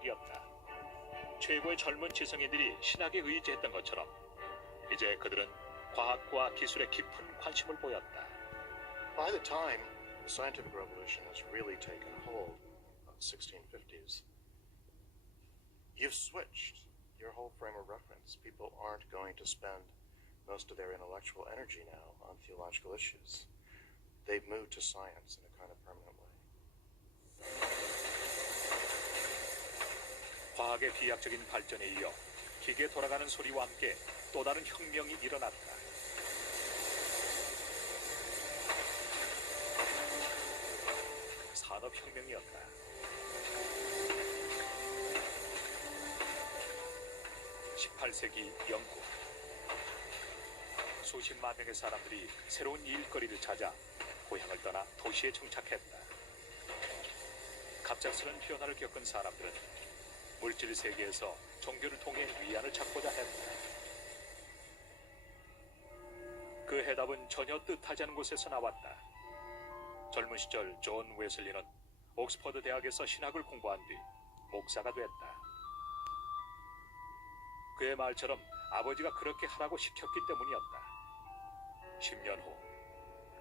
일이었다. 최고의 젊은 지성인들이 신학에 의지했던 것처럼 이제 그들은 과학과 기술에 깊은 관심을 보였다. By the time the scientific revolution has really taken hold of the 1650s, you've switched your whole frame of reference. People aren't going to spend most of their intellectual energy now on theological issues. They've moved to science in a kind of permanent way. 과학의 비약적인 발전에 이어 기계 돌아가는 소리와 함께 또 다른 혁명이 일어났다. 산업혁명이었다. 18세기 영국. 수십만 명의 사람들이 새로운 일거리를 찾아 고향을 떠나 도시에 정착했다. 갑작스런 변화를 겪은 사람들은 물질 세계에서 종교를 통해 위안을 찾고자 했다. 그 해답은 전혀 뜻하지 않은 곳에서 나왔다. 젊은 시절 존 웨슬리는 옥스퍼드 대학에서 신학을 공부한 뒤 목사가 됐다. 그의 말처럼 아버지가 그렇게 하라고 시켰기 때문이었다. 10년 후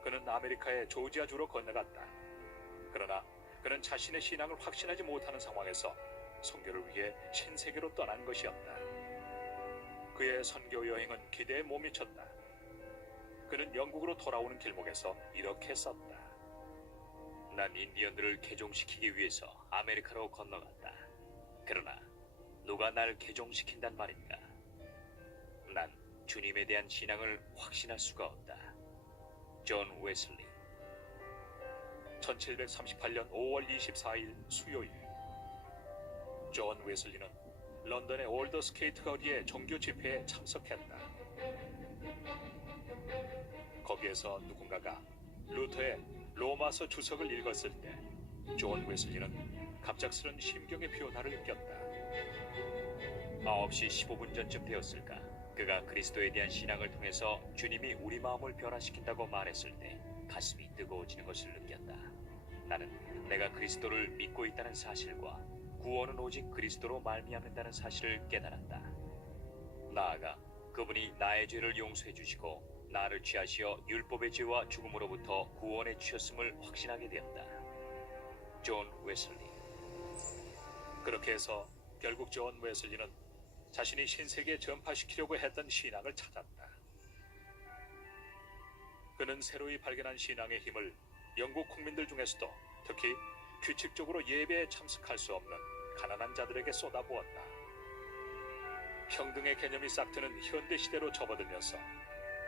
그는 아메리카의 조지아주로 건너갔다. 그러나 그는 자신의 신앙을 확신하지 못하는 상황에서 선교를 위해 신세계로 떠난 것이었다. 그의 선교 여행은 기대에 못 미쳤다. 그는 영국으로 돌아오는 길목에서 이렇게 썼다. 난 인디언들을 개종시키기 위해서 아메리카로 건너갔다. 그러나 누가 날 개종시킨단 말인가? 난 주님에 대한 신앙을 확신할 수가 없다. 존 웨슬리. 1738년 5월 24일 수요일, 존 웨슬리는 런던의 올더 스케이트 거리의 종교 집회에 참석했다. 거기에서 누군가가 루터의 로마서 주석을 읽었을 때 존 웨슬리는 갑작스런 심경의 변화를 느꼈다. 9시 15분 전쯤 되었을까? 그가 그리스도에 대한 신앙을 통해서 주님이 우리 마음을 변화시킨다고 말했을 때 가슴이 뜨거워지는 것을 느꼈다. 나는 내가 그리스도를 믿고 있다는 사실과 구원은 오직 그리스도로 말미암는다는 사실을 깨달았다. 나아가 그분이 나의 죄를 용서해 주시고 나를 취하시어 율법의 죄와 죽음으로부터 구원해 주셨음을 확신하게 되었다. 존 웨슬리. 그렇게 해서 결국 존 웨슬리는 자신이 신세계에 전파시키려고 했던 신앙을 찾았다. 그는 새로이 발견한 신앙의 힘을 영국 국민들 중에서도 특히 규칙적으로 예배에 참석할 수 없는 가난한 자들에게 쏟아부었다. 평등의 개념이 싹트는 현대 시대로 접어들면서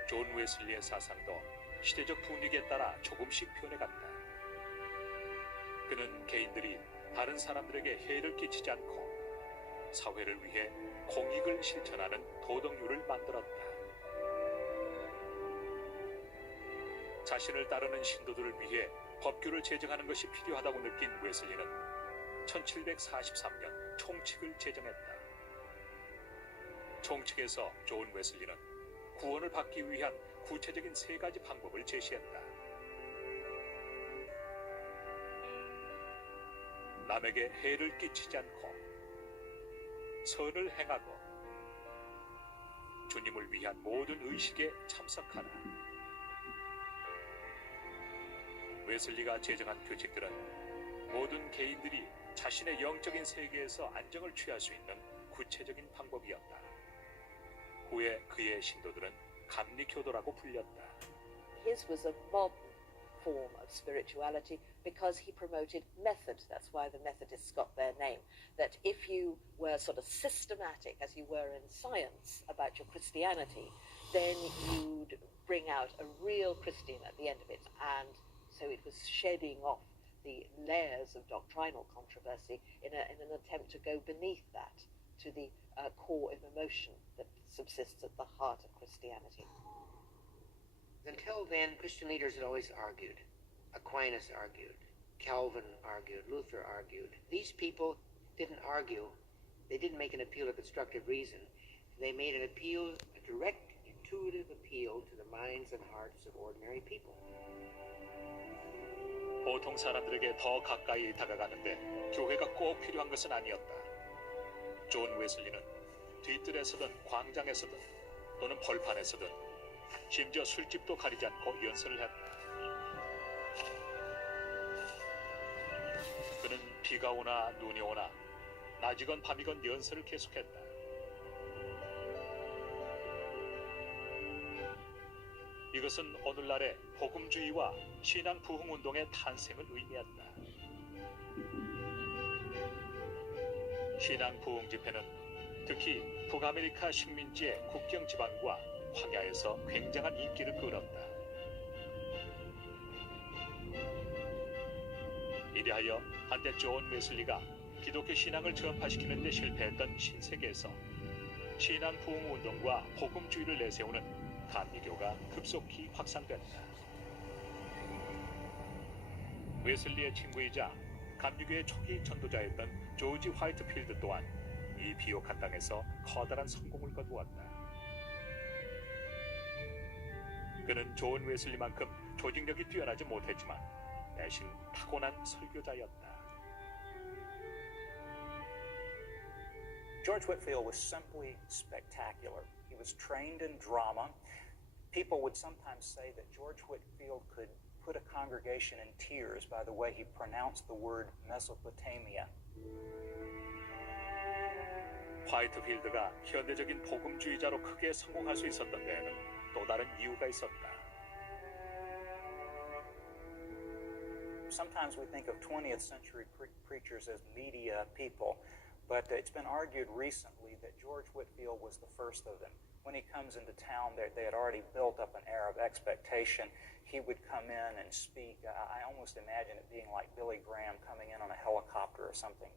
존 웨슬리의 사상도 시대적 분위기에 따라 조금씩 변해갔다. 그는 개인들이 다른 사람들에게 해를 끼치지 않고 사회를 위해 공익을 실천하는 도덕률을 만들었다. 자신을 따르는 신도들을 위해 법규를 제정하는 것이 필요하다고 느낀 웨슬리는 1743년 총칙을 제정했다. 총칙에서 존 웨슬리는 구원을 받기 위한 구체적인 3가지 방법을 제시했다. 남에게 해를 끼치지 않고, 선을 행하고, 주님을 위한 모든 의식에 참석하라. 웨슬리가 제정한 규칙들은 모든 개인들이 자신의 영적인 세계에서 안정을 취할 수 있는 구체적인 방법이었다. 후에 그의 신도들은 감리교도라고 불렸다. His was a modern form of spirituality because he promoted method. That's why the Methodists got their name. That if you were sort of systematic, as you were in science, about your Christianity, then you'd bring out a real Christian at the end of it. And so it was shedding off the layers of doctrinal controversy in an attempt to go beneath that to the core of emotion that subsists at the heart of Christianity. Until then, Christian leaders had always argued. Aquinas argued. Calvin argued. Luther argued. These people didn't argue. They didn't make an appeal to constructive reason. They made an appeal, a direct, intuitive appeal to the minds and hearts of ordinary people. 보통 사람들에게 더 가까이 다가가는데 교회가 꼭 필요한 것은 아니었다. 존 웨슬리는 뒤뜰에서든 광장에서든 또는 벌판에서든 심지어 술집도 가리지 않고 연설을 했다. 그는 비가 오나 눈이 오나 낮이건 밤이건 연설을 계속했다. 이것은 오늘날의 복음주의와 신앙 부흥 운동의 탄생을 의미했다. 신앙 부흥 집회는 특히 북아메리카 식민지의 국경 지방과 황야에서 굉장한 인기를 끌었다. 이리하여 한때 존 웨슬리가 기독교 신앙을 전파시키는 데 실패했던 신세계에서 신앙 부흥 운동과 복음주의를 내세우는 감리교가 급속히 확산됐다. 웨슬리의 친구이자 감리교의 초기 전도자였던 조지 화이트필드 또한 이 비옥한 땅에서 커다란 성공을 거두었다. 그는 존 웨슬리만큼 조직력이 뛰어나지 못했지만 대신 타고난 설교자였다. George Whitefield was simply spectacular. He was trained in drama. People would sometimes say that George Whitefield could put a congregation in tears by the way he pronounced the word Mesopotamia. 화이트필드가 현대적인 복음주의자로 크게 성공할 수 있었던 데에는 또 다른 이유가 있었다. Sometimes we think of 20th century preachers as media people, but it's been argued recently that George Whitefield was the first of them. When he comes into town, they had already built up an air of expectation. He would come in and speak. I almost imagine it being like Billy Graham coming in on a helicopter or something.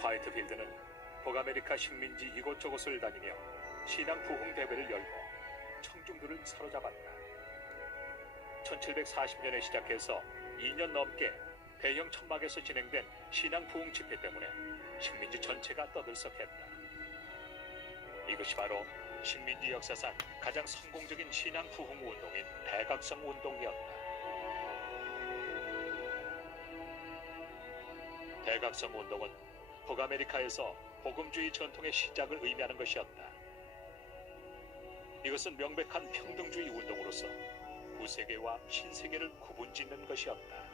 화이트필드는 북아메리카 식민지 이곳저곳을 다니며 신앙 부흥 대회를 열고 청중들을 사로잡았다. 1740년에 시작해서 2년 넘게 대형 천막에서 진행된 신앙 부흥 집회 때문에 식민지 전체가 떠들썩했다. 이것이 바로 식민지 역사상 가장 성공적인 신앙 부흥 운동인 대각성 운동이었다. 대각성 운동은 북아메리카에서 복음주의 전통의 시작을 의미하는 것이었다. 이것은 명백한 평등주의 운동으로서 구세계와 신세계를 구분짓는 것이었다.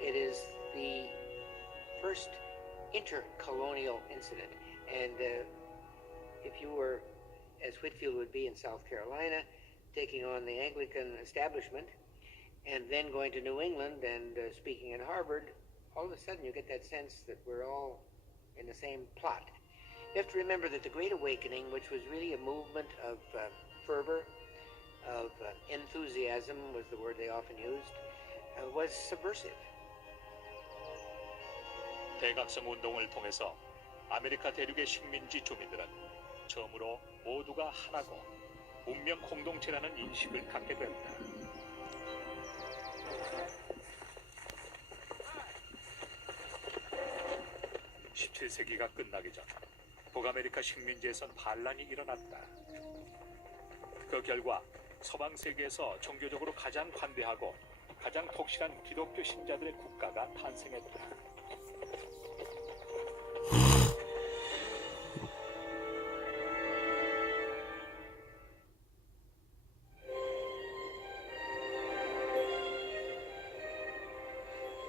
It is the first intercolonial incident, and if you were, as Whitefield would be in South Carolina, taking on the Anglican establishment, and then going to New England and speaking in Harvard, all of a sudden you get that sense that we're all in the same plot. You have to remember that the Great Awakening, which was really a movement of fervor, of enthusiasm was the word they often used, was subversive. 대각성 운동을 통해서 아메리카 대륙의 식민지 주민들은 처음으로 모두가 하나고 운명 공동체라는 인식을 갖게 된다. 17세기가 끝나기 전 북아메리카 식민지에선 반란이 일어났다. 그 결과 서방 세계에서 종교적으로 가장 관대하고 가장 독실한 기독교 신자들의 국가가 탄생했다.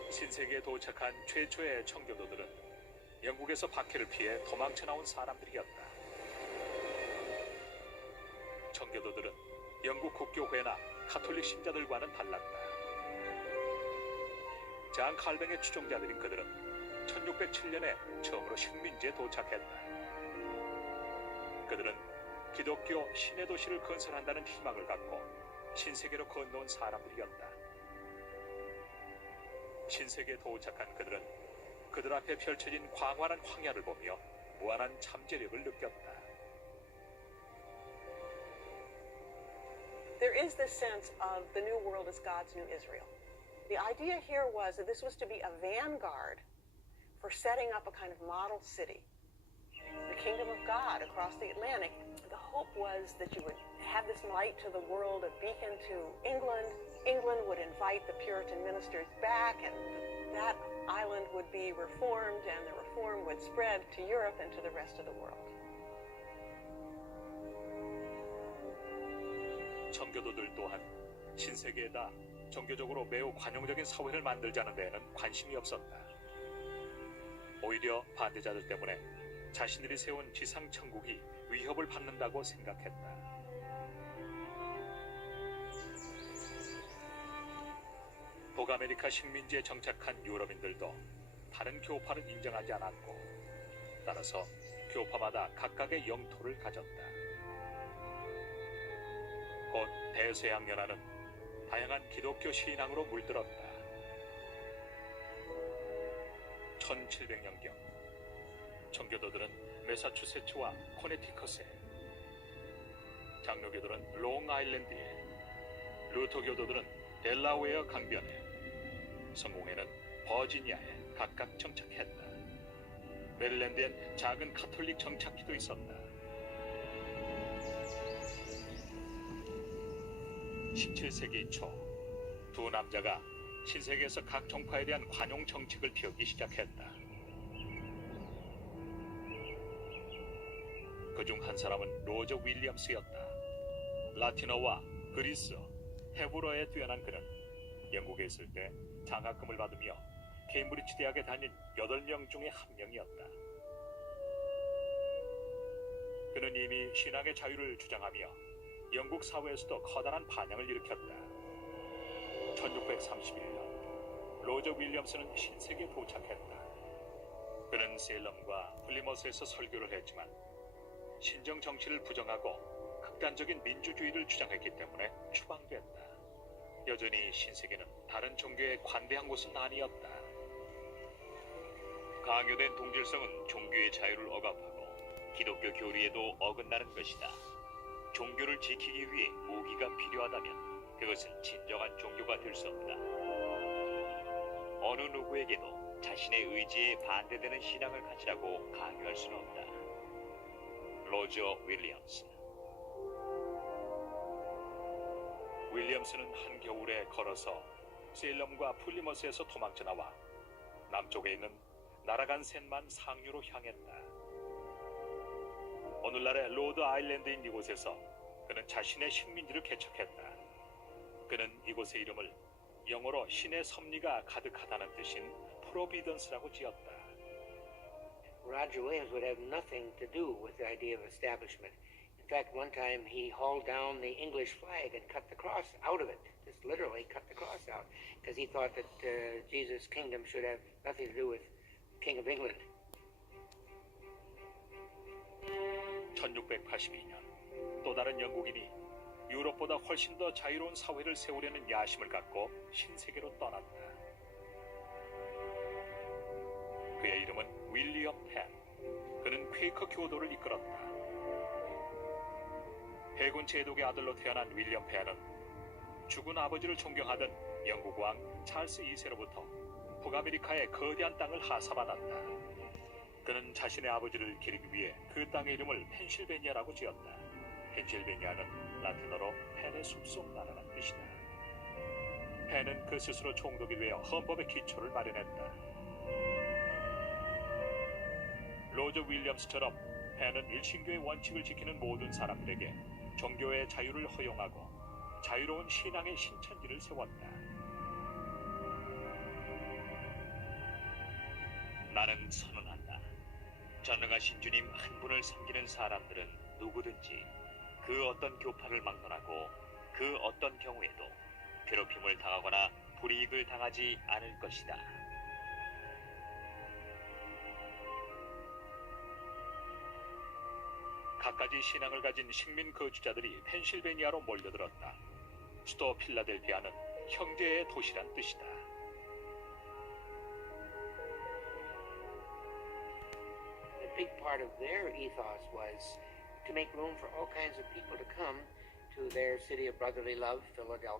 신세계에 도착한 최초의 청교도들은 영국에서 박해를 피해 도망쳐 나온 사람들이었다. 청교도들은 영국 국교회나 가톨릭 신자들과는 달랐다. 장 칼뱅의 추종자들인 그들은 1607년에 처음으로 식민지에 도착했다. 그들은 기독교 신의 도시를 건설한다는 희망을 갖고 신세계로 건너온 사람들이었다. 신세계에 도착한 그들은 그들 앞에 펼쳐진 광활한 황야를 보며 무한한 잠재력을 느꼈다. There is this sense of the New World as God's new Israel. The idea here was that this was to be a vanguard for setting up a kind of model city, the kingdom of God across the Atlantic. The hope was that you would have this light to the world, a beacon to England. England would invite the Puritan ministers back, and that island would be reformed, and the reform would spread to Europe and to the rest of the world. 청교도들 또한 신세계에다 종교적으로 매우 관용적인 사회를 만들자는 데에는 관심이 없었다. 오히려 반대자들 때문에 자신들이 세운 지상 천국이 위협을 받는다고 생각했다. 북아메리카 식민지에 정착한 유럽인들도 다른 교파를 인정하지 않았고, 따라서 교파마다 각각의 영토를 가졌다. 곧 대서양연화는 다양한 기독교 신앙으로 물들었다. 1700년경 청교도들은 매사추세츠와 코네티컷에, 장로교들은 롱아일랜드에, 루터교도들은 델라웨어 강변에, 성공회는 버지니아에 각각 정착했다. 메릴랜드엔 작은 카톨릭 정착기도 있었다. 17세기 초 두 남자가 신세계에서 각 종파에 대한 관용 정책을 피우기 시작했다. 그중 한 사람은 로저 윌리엄스였다. 라틴어와 그리스, 헤브러어에 뛰어난 그는 영국에 있을 때 장학금을 받으며 케임브리지 대학에 다닌 8명 중에 한 명이었다. 그는 이미 신앙의 자유를 주장하며 영국 사회에서도 커다란 반향을 일으켰다. 1631년 로저 윌리엄스는 신세계에 도착했다. 그는 세일럼과 플리머스에서 설교를 했지만 신정 정치를 부정하고 극단적인 민주주의를 주장했기 때문에 추방됐다. 여전히 신세계는 다른 종교에 관대한 곳은 아니었다. 강요된 동질성은 종교의 자유를 억압하고 기독교 교리에도 어긋나는 것이다. 종교를 지키기 위해 무기가 필요하다면 그것은 진정한 종교가 될 수 없다. 어느 누구에게도 자신의 의지에 반대되는 신앙을 가지라고 강요할 수는 없다. 로저 윌리엄스. 윌리엄스는 한겨울에 걸어서 세일럼과 플리머스에서 도망쳐 나와 남쪽에 있는 날아간 셋만 상류로 향했다. 오늘날의 로드 아일랜드인 이곳에서 그는 자신의 식민지를 개척했다. 그는 이곳의 이름을 영어로 신의 섭리가 가득하다는 뜻인 프로비던스라고 지었다. Roger Williams would have nothing to do with the idea of establishment. In fact, one time he hauled down the English flag and cut the cross out of it. Just literally cut the cross out. Because he thought that Jesus' kingdom should have nothing to do with King of England. 1682년 또 다른 영국인이 유럽보다 훨씬 더 자유로운 사회를 세우려는 야심을 갖고 신세계로 떠났다. 그의 이름은 윌리엄 펜. 그는 퀘이커 교도를 이끌었다. 해군 제독의 아들로 태어난 윌리엄 펜은 죽은 아버지를 존경하던 영국 왕 찰스 2세로부터 북아메리카의 거대한 땅을 하사받았다. 그는 자신의 아버지를 기리기 위해 그 땅의 이름을 펜실베니아라고 지었다. 펜실베니아는 라틴어로 펜의 숲속 나라란 뜻이다. 펜은 그 스스로 총독이 되어 헌법의 기초를 마련했다. 로저 윌리엄스처럼 펜은 일신교의 원칙을 지키는 모든 사람들에게 종교의 자유를 허용하고 자유로운 신앙의 신천지를 세웠다. 나는 선언한다. 전능하신 주님 한 분을 섬기는 사람들은 누구든지 그 어떤 교파를 막론하고 그 어떤 경우에도 괴롭힘을 당하거나 불이익을 당하지 않을 것이다. 갖가지 신앙을 가진 식민 거주자들이 펜실베니아로 몰려들었다. 수도 필라델피아는 형제의 도시란 뜻이다. A big part of their ethos was to make room for all kinds of people to come to their city of brotherly love, Philadelphia.